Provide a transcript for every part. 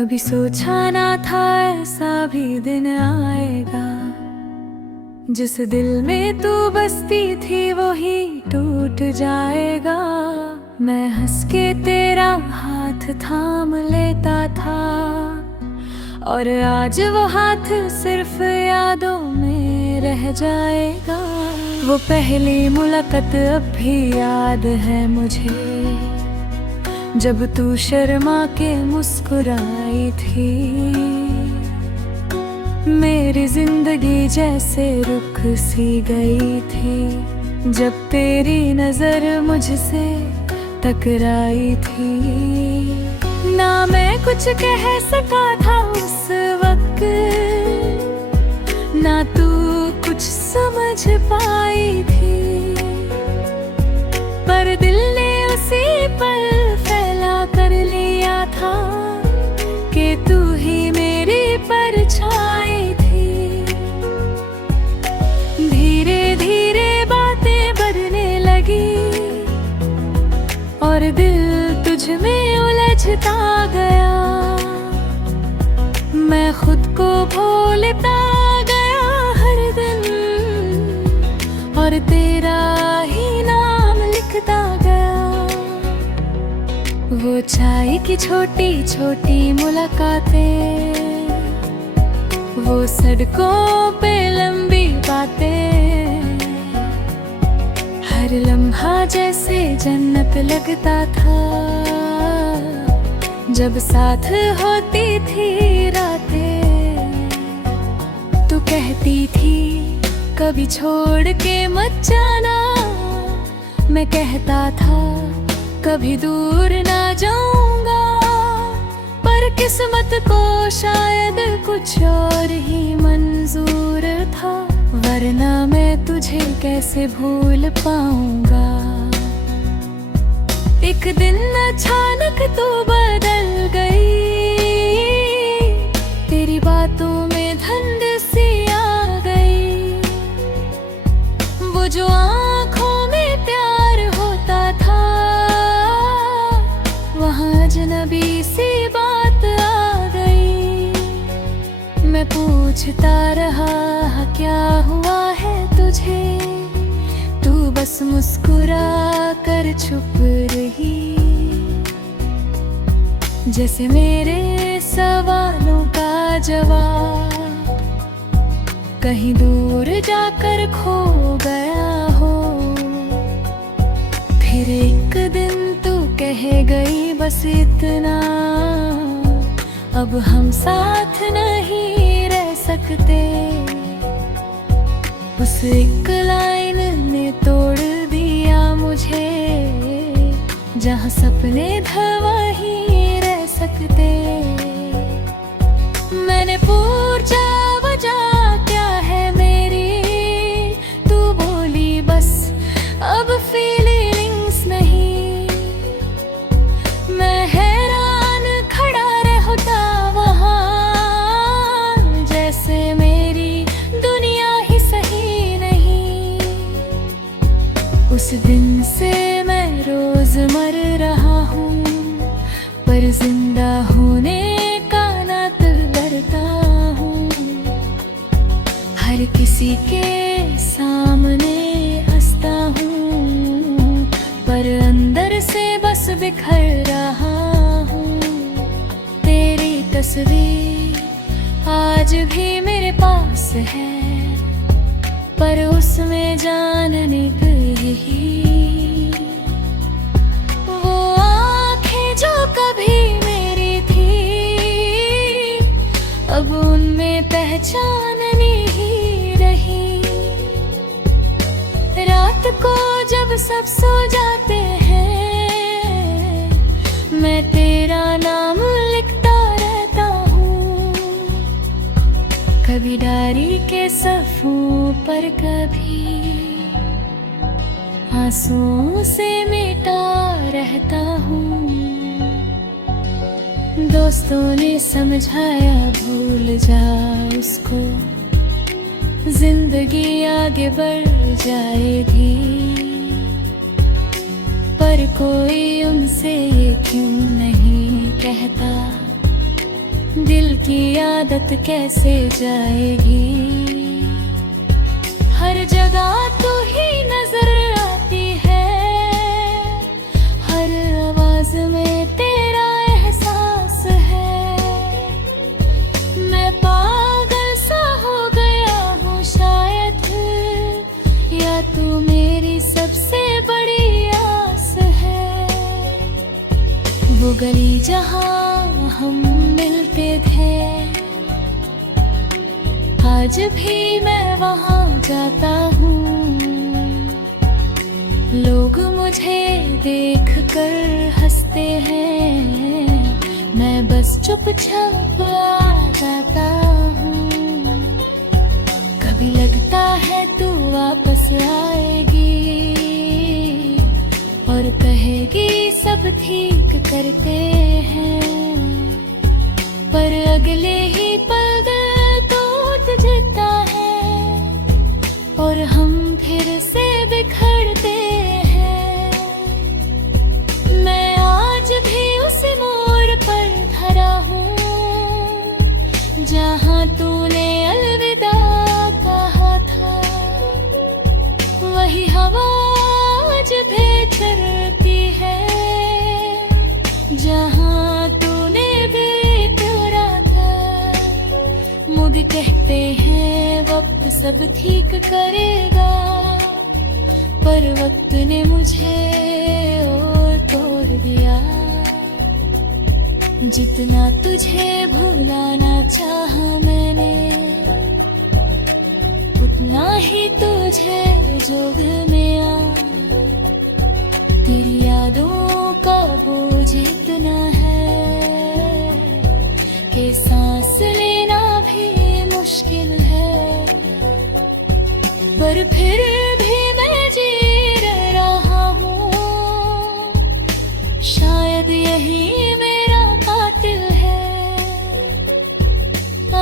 कभी सोचा ना था ऐसा भी दिन आएगा, जिस दिल में तू बसती थी वो ही टूट जाएगा। मैं हंस के तेरा हाथ थाम लेता था, और आज वो हाथ सिर्फ यादों में रह जाएगा। वो पहली मुलाकात अब भी याद है मुझे, जब तू शर्मा के मुस्कुराई थी। मेरी जिंदगी जैसे रुक सी गई थी, जब तेरी नजर मुझसे टकराई थी। ना मैं कुछ कह सका था उस वक्त, ना तू कुछ समझ पाई थी, पर दिल ने उसी पल फैला कर लिया था कि तू ही मेरी परछाई थी। धीरे धीरे बातें बढ़ने लगी और दिल तुझ में उलझता गया। मैं खुद को भूलता गया हर दिन, और तेरा ही नाम लिखता गया। वो चाय की छोटी छोटी मुलाकातें, वो सड़कों पे लंबी बातें, हर लम्हा जैसे जन्नत लगता था जब साथ होती थी रातें। तू कहती थी कभी छोड़ के मत जाना, मैं कहता था कभी दूर ना जाऊंगा, पर किस्मत को शायद कुछ और ही मंजूर था, वरना मैं तुझे कैसे भूल पाऊंगा। एक दिन अचानक तू बदल गई, तेरी बातों में धंध सी आ गई। वो जो आँखों में प्यार होता था, वहाँ अजनबी सी बात आ गई। मैं पूछता रहा क्या हुआ है तुझे, तू बस मुस्कुरा कर चुप रही। जैसे मेरे सवालों का जवाब कहीं दूर जाकर खो गया हो। फिर एक दिन तू कह गई बस इतना, अब हम साथ नहीं रह सकते। उस एक लाइन ने तोड़ दिया मुझे, जहाँ सपने था वहीं रह सकते। मैंने पूछा वजह क्या है मेरी, तू बोली बस अब फीलिंग्स नहीं। मैं हैरान खड़ा रहता वहाँ, जैसे मेरी दुनिया ही सही नहीं। उस दिन से मैं रोज मर रहा हूँ, पर जिंदा होने का ना डरता हूँ। हर किसी के सामने हंसता हूँ, पर अंदर से बस बिखर रहा हूँ। तेरी तस्वीर आज भी मेरे पास है, पर उसमें जान निकली ही। वो आँखें जो कभी मेरी थी, अब उनमें पहचान नहीं रही। रात को जब सब सो जाते हैं, मैं तेरा नाम लिखता रहता हूँ। कभी डायरी के सफ़ों पर, कभी आंसुओं से मिटा रहता हूँ। दोस्तों ने समझाया भूल जा उसको, जिंदगी आगे बढ़ जाएगी। पर कोई उनसे ये क्यों नहीं कहता, दिल की आदत कैसे जाएगी। हर जगह तू ही नजर आती है, हर आवाज में तेरा एहसास है। मैं पागल सा हो गया हूँ शायद, या तू मेरी सबसे बड़ी आस है। वो गली जहाँ हम मिलते थे, आज भी मैं वहाँ जाता हूँ। लोग मुझे देख कर हंसते हैं, मैं बस चुपचाप आ जाता हूँ। कभी लगता है तू वापस आएगी और कहेगी सब ठीक करते हैं, पर अगले ही पल टूट जाता है और हम फिर से बिखरते हैं। मैं आज भी उस मोड़ पर खड़ा हूँ, जहाँ तूने अलविदा कहा था। वही हवा आज भी चलती है, जहाँ तूने भी प्यारा था। मुझे कहते हैं वक्त सब ठीक करेगा, पर वक्त ने मुझे और तोड़ दिया। जितना तुझे भुलाना चाहा मैंने, उतना ही तुझे जोग में आ। तेरी यादों का बोझ इतना है कि सांस लेना भी मुश्किल है, पर फिर भी मैं जी रहा हूँ। शायद यही मेरा कातिल है।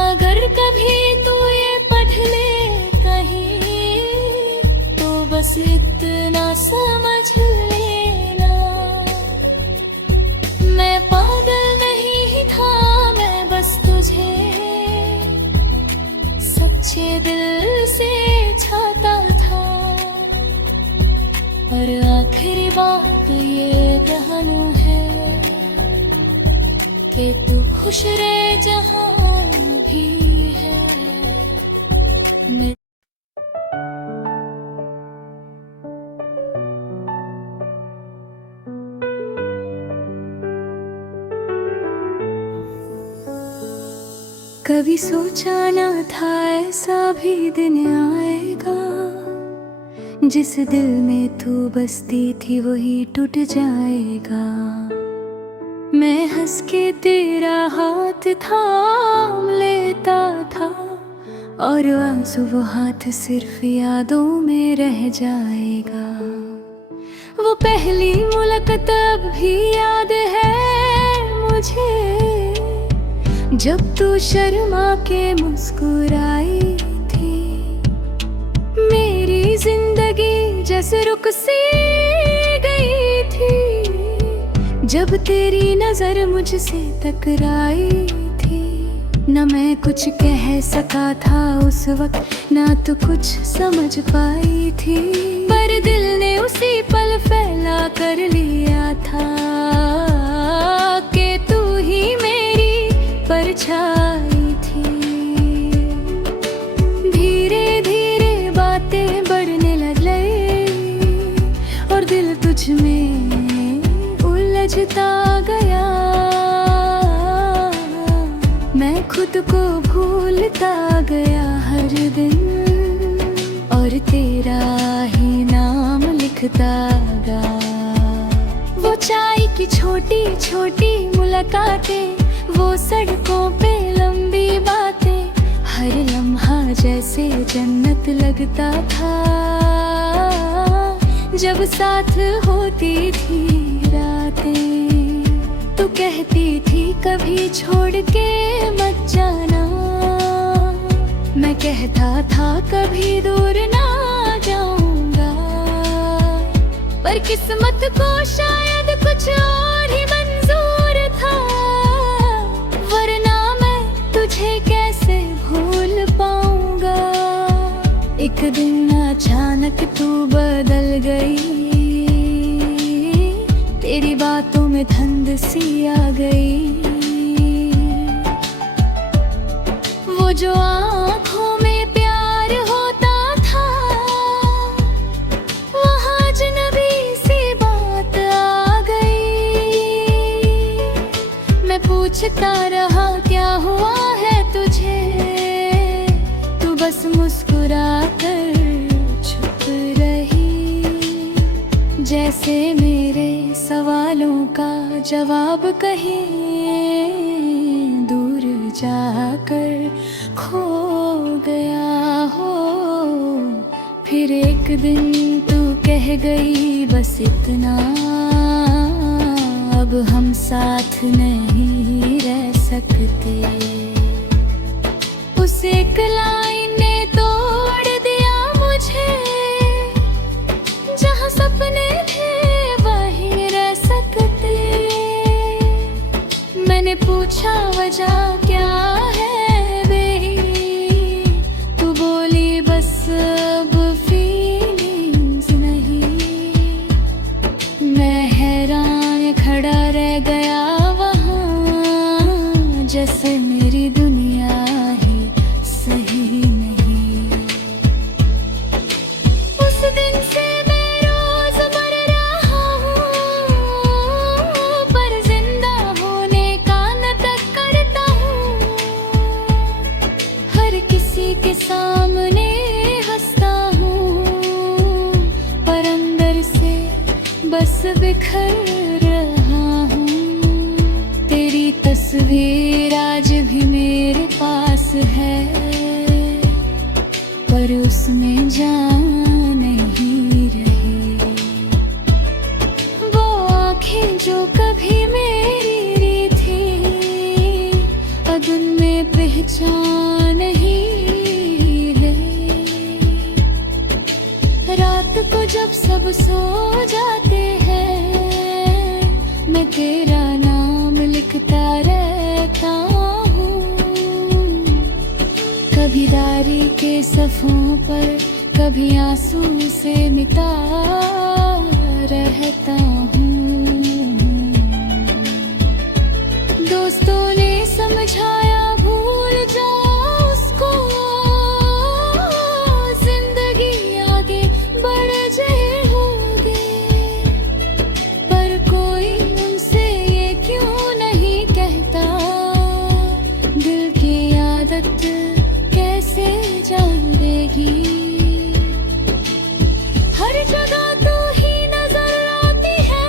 अगर कभी तू ये पढ़ ले कहीं, तो बस इतना समझ लेना, मैं पागल नहीं था, मैं बस तुझे सच्चे दिल से चाहता था। और आखिरी बात ये कहना है कि तू खुश रहे जहाँ भी है। कभी सोचा न था ऐसा भी दिन आएगा, जिस दिल में तू बसती थी वही टूट जाएगा। मैं हंस के तेरा हाथ थाम लेता था, और आंसू वो हाथ सिर्फ यादों में रह जाएगा। वो पहली मुलाकात अब भी याद है मुझे, जब तू शर्मा के मुस्कुराई थी। मेरी जिंदगी जैसे रुक सी गई थी, जब तेरी नजर मुझसे टकराई थी। न मैं कुछ कह सका था उस वक्त, ना तो कुछ समझ पाई थी, पर दिल ने उसी पल फैला कर लिया था कि तू ही मेरी परछाई थी। धीरे धीरे बातें बढ़ने लगी और दिल तुझ में उलझता गया। मैं खुद को भूलता गया हर दिन, और तेरा ही नाम लिखता गया। वो चाय की छोटी छोटी मुलाकातें, वो सड़कों पे लंबी बातें, हर लम्हा जैसे जन्नत लगता था जब साथ होती थी रातें। तू कहती थी कभी छोड़ के मत जाना, मैं कहता था कभी दूर ना जाऊंगा, पर किस्मत को शायद कुछ और ही मंजूर था, वरना मैं एक दिन अचानक तू बदल गई, तेरी बातों में ठंड सी आ गई। वो जो आँखों में प्यार होता था, वहाँ अजनबी सी बात आ गई। मैं पूछता रहा क्या हुआ है तुझे, तू बस मुस्कुरा कर छुप रही। जैसे मेरे सवालों का जवाब कहीं दूर जाकर खो गया हो। फिर एक दिन तू कह गई बस इतना, अब हम साथ नहीं रह सकते। उस एक लाइन ने तोड़ दिया मुझे, जहाँ सपने थे वहीं रह सकते। मैंने पूछा वजह क्या है बेही, तू बोली बस अब फीलिंग्स नहीं। मैं हैरान खड़ा रह गया वहाँ, जैसे मेरी दुनिया ही सही नहीं। उस दिन से मैं रोज मर रहा हूँ, पर जिंदा होने का नाटक करता हूँ। हर किसी के सामने हंसता हूँ, पर अंदर से बस बिखर रहा हूँ। तेरी तस्वीर आज भी मेरे पास है, पर उसमें जान नहीं रही। वो आँखें जो कभी मेरी थी, अब उनमें पहचान नहीं रही। रात को जब सब सो जाते हैं, मैं तेरा नाम लिखता रहता हूँ। कभी डायरी के सफ़ों पर, कभी आंसू से मिटा रहता हूँ। दोस्तों ने समझाया भूल जाओ उसको, जिंदगी आगे बढ़ जाओगे। पर कोई उनसे ये क्यों नहीं कहता, दिल की आदत कैसे जानेगी। हर जगह तू ही नजर आती है,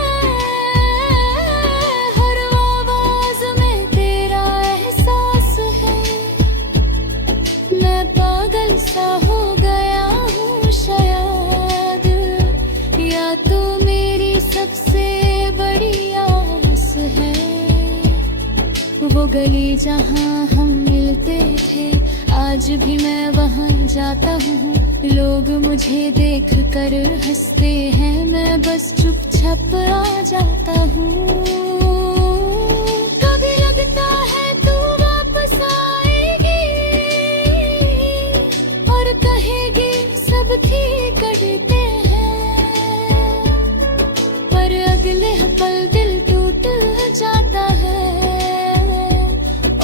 हर आवाज में तेरा एहसास है। मैं पागल सा हो गया हूँ शायद, या तो मेरी सबसे बड़ी आस है। वो गली जहाँ हम मिलते थे, आज भी मैं वहाँ जाता हूँ। लोग मुझे देख कर हंसते हैं, मैं बस चुपचाप आ जाता हूँ। कभी लगता है तू वापस आएगी और कहेगी सब ठीक करते हैं, पर अगले पल दिल टूट जाता है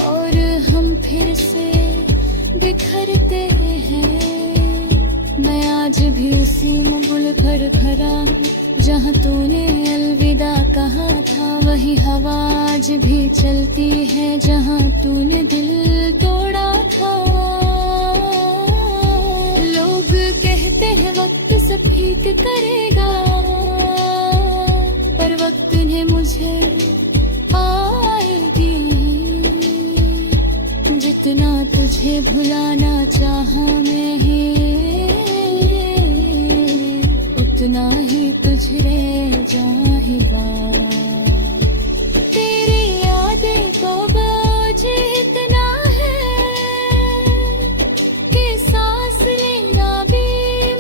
और हम फिर से बिखरते हैं। मैं आज भी उसी मुगल पर खड़ा हूँ, जहाँ तूने अलविदा कहा था। वही हवा आज भी चलती है, जहाँ तूने दिल तोड़ा था। लोग कहते हैं वक्त सब ठीक करेगा, पर वक्त ने मुझे आएगी। जितना तुझे भुलाना चाहा मैं ही, उतना ही तुझे जाएगा। तेरी यादें को बोझ इतना है कि सांस लेना भी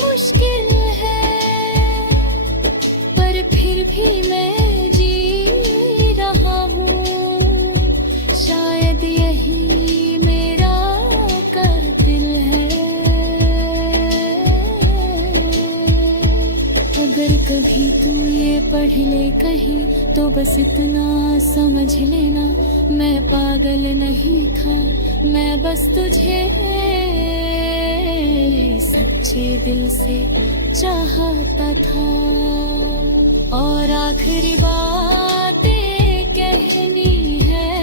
मुश्किल है, पर फिर भी मैं जी रहा हूँ। शायद यही मेरा कातिल है। कभी तू ये पढ़ ले कहीं तो बस इतना समझ लेना, मैं पागल नहीं था, मैं बस तुझे सच्चे दिल से चाहता था। और आखिरी बातें कहनी है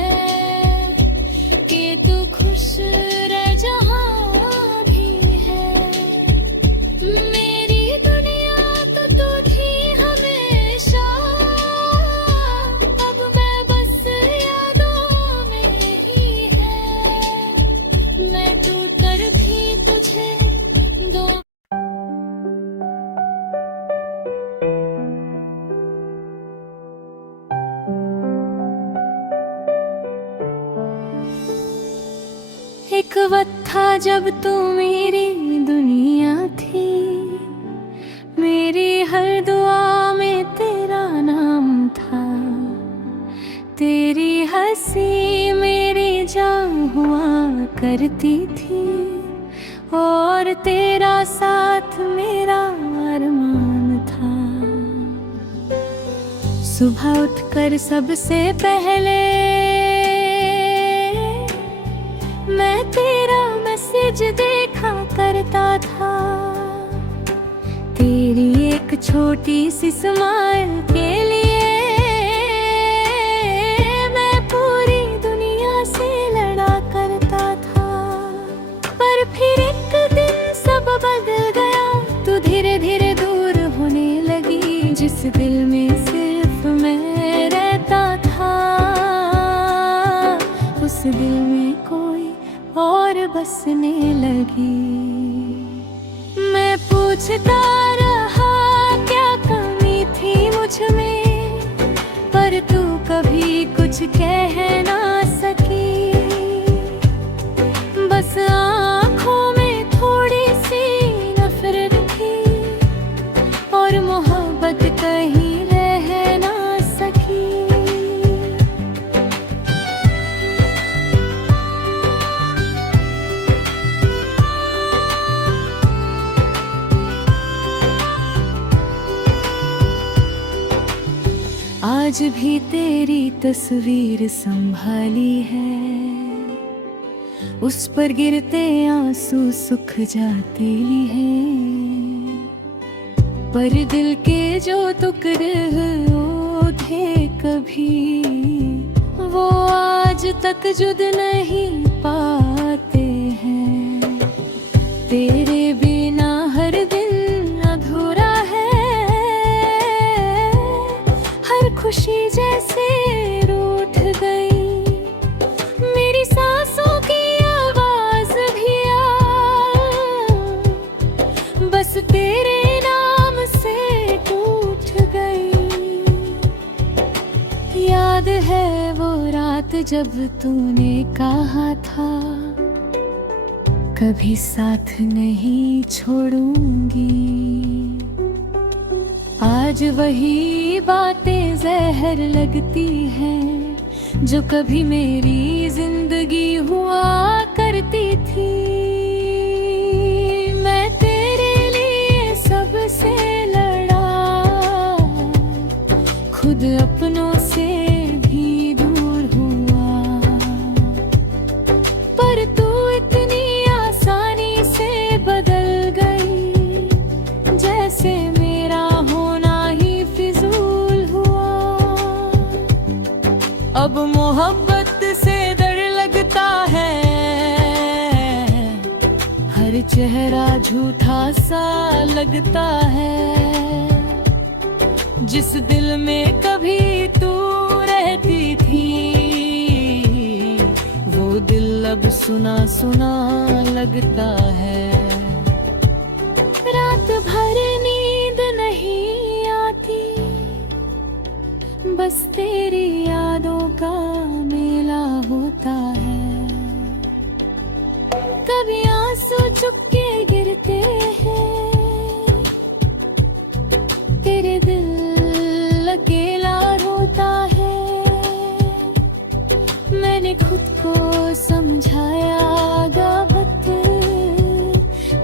कि तू खुश रह जहाँ भी है। मेरी दुनिया तो तू थी हमेशा, अब मैं बस यादों में ही है। मैं टूट कर भी तुझे दो एक वक्त था जब तू मेरी दुनिया थी, मेरी हर दुआ में तेरा नाम था। तेरी हंसी मेरी जान हुआ करती थी, और तेरा साथ मेरा अरमान था। सुबह उठकर सबसे पहले मैं तेरा मैसेज देखा करता था। तेरी एक छोटी सी स्माइल के लिए मैं पूरी दुनिया से लड़ा करता था। पर फिर एक दिन सब बदल गया, तू धीरे धीरे दूर होने लगी। जिस दिल में सिर्फ मैं रहता था, उस दिल में कोई और बसने लगी। मैं पूछता रहा क्या कमी थी मुझ में, पर तू कभी कुछ कह ना सकी। बस आँखों में थोड़ी सी नफरत थी, और मोहब्बत कहीं रह ना सकी। आज भी तेरी तस्वीर संभाली है, उस पर गिरते आंसू सुख जाते हैं। पर दिल के जो टुकड़े थे कभी, वो आज तक जुद नहीं पाते हैं। तेरे बिना हर दिन अधूरा है, खुशी जैसे रूठ गई। मेरी सांसों की आवाज भी बस तेरे नाम से टूट गई। याद है वो रात जब तूने कहा था, कभी साथ नहीं छोड़ूंगी। आज वही बातें जहर लगती हैं जो कभी मेरी जिंदगी हुआ करती थी। मैं तेरे लिए सबसे लड़ा, खुद अपनों से भी दूर हुआ। पर तू इतनी आसानी से बदल गई, जैसे मेरा होना ही फिजूल हुआ। अब मोहब्बत से डर लगता है, हर चेहरा झूठा सा लगता है। जिस दिल में कभी तू रहती थी, वो दिल अब सुना सुना लगता है। रात भर नींद नहीं आती, बस तेरी यादों का मेला होता है। कभी आंसू चुपके गिरते हैं, तेरे दिल अकेला रोता है। मैंने खुद को समझाया गावत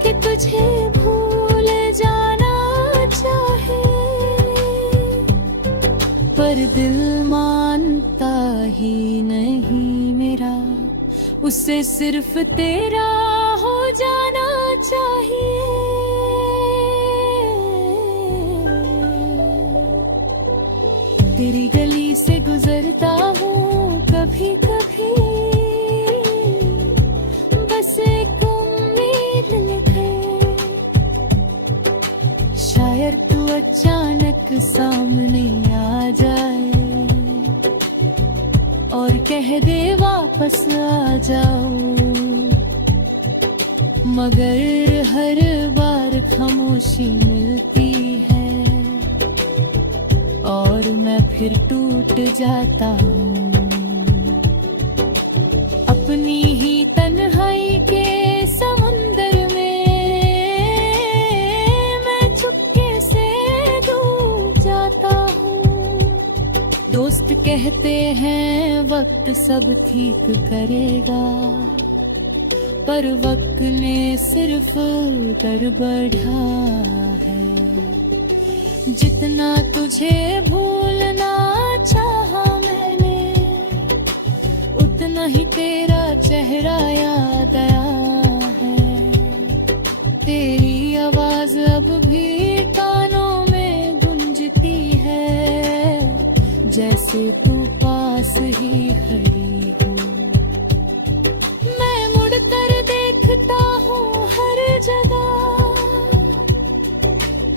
कि तुझे भूल जाना चाहे, पर दिल मानता ही नहीं मेरा, उसे सिर्फ तेरा हो जाना चाहिए। तेरी गली से गुजरता हूँ कभी कभी, बस एक उम्मीद लेकर, शायद तू अचानक सामने आ जाए और कह दे वापस आ जाओ। मगर हर बार खामोशी मिलती है और मैं फिर टूट जाता हूँ। अपनी ही तन्हाई के समुंदर में मैं चुपके से डूब जाता हूँ। दोस्त कहते हैं वक्त सब ठीक करेगा, पर वक्त ने सिर्फ डर बढ़ा है। जितना तुझे भूलना चाहा मैंने, उतना ही तेरा चेहरा याद आया है। तेरी आवाज अब भी कानों में गूंजती है, जैसे तू पास ही खड़ी हो। मैं मुड़कर देखता हूँ हर जगह,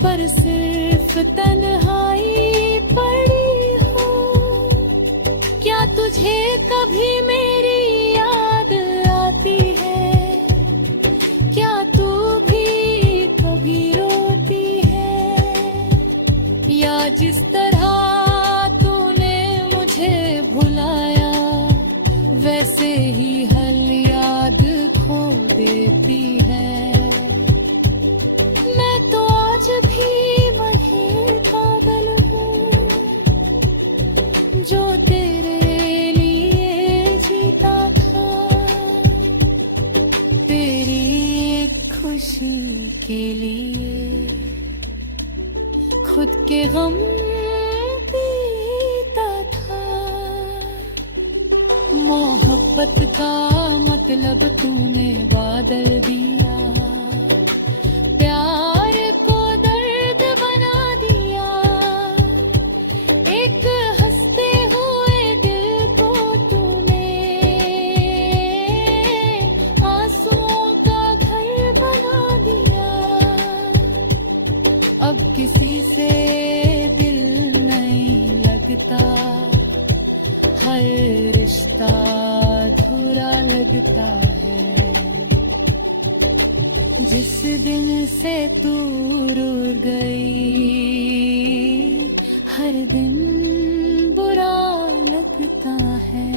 पर सिर्फ तन्हाई पड़ी हो। क्या तुझे कभी मेरी याद आती है? क्या तू भी कभी रोती है? या जिस तरह तूने मुझे भुलाया, वैसे ही हर याद खो देती है। मैं तो आज भी वही पागल हूँ जो तेरे लिए जीता था, तेरी खुशी के लिए खुद के गम पीता था। मोहब्बत का मतलब तूने बादल दिया, प्यार को दर्द बना दिया। एक हंसते हुए दिल को तूने आंसुओं का घर बना दिया। अब किसी से दिल नहीं लगता, हर रिश्ता अधूरा लगता है। जिस दिन से तू रूठ गई, हर दिन बुरा लगता है।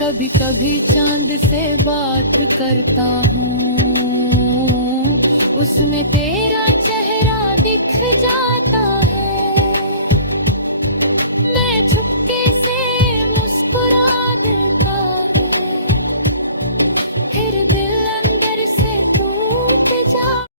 कभी कभी चांद से बात करता हूँ, उसमें तेरे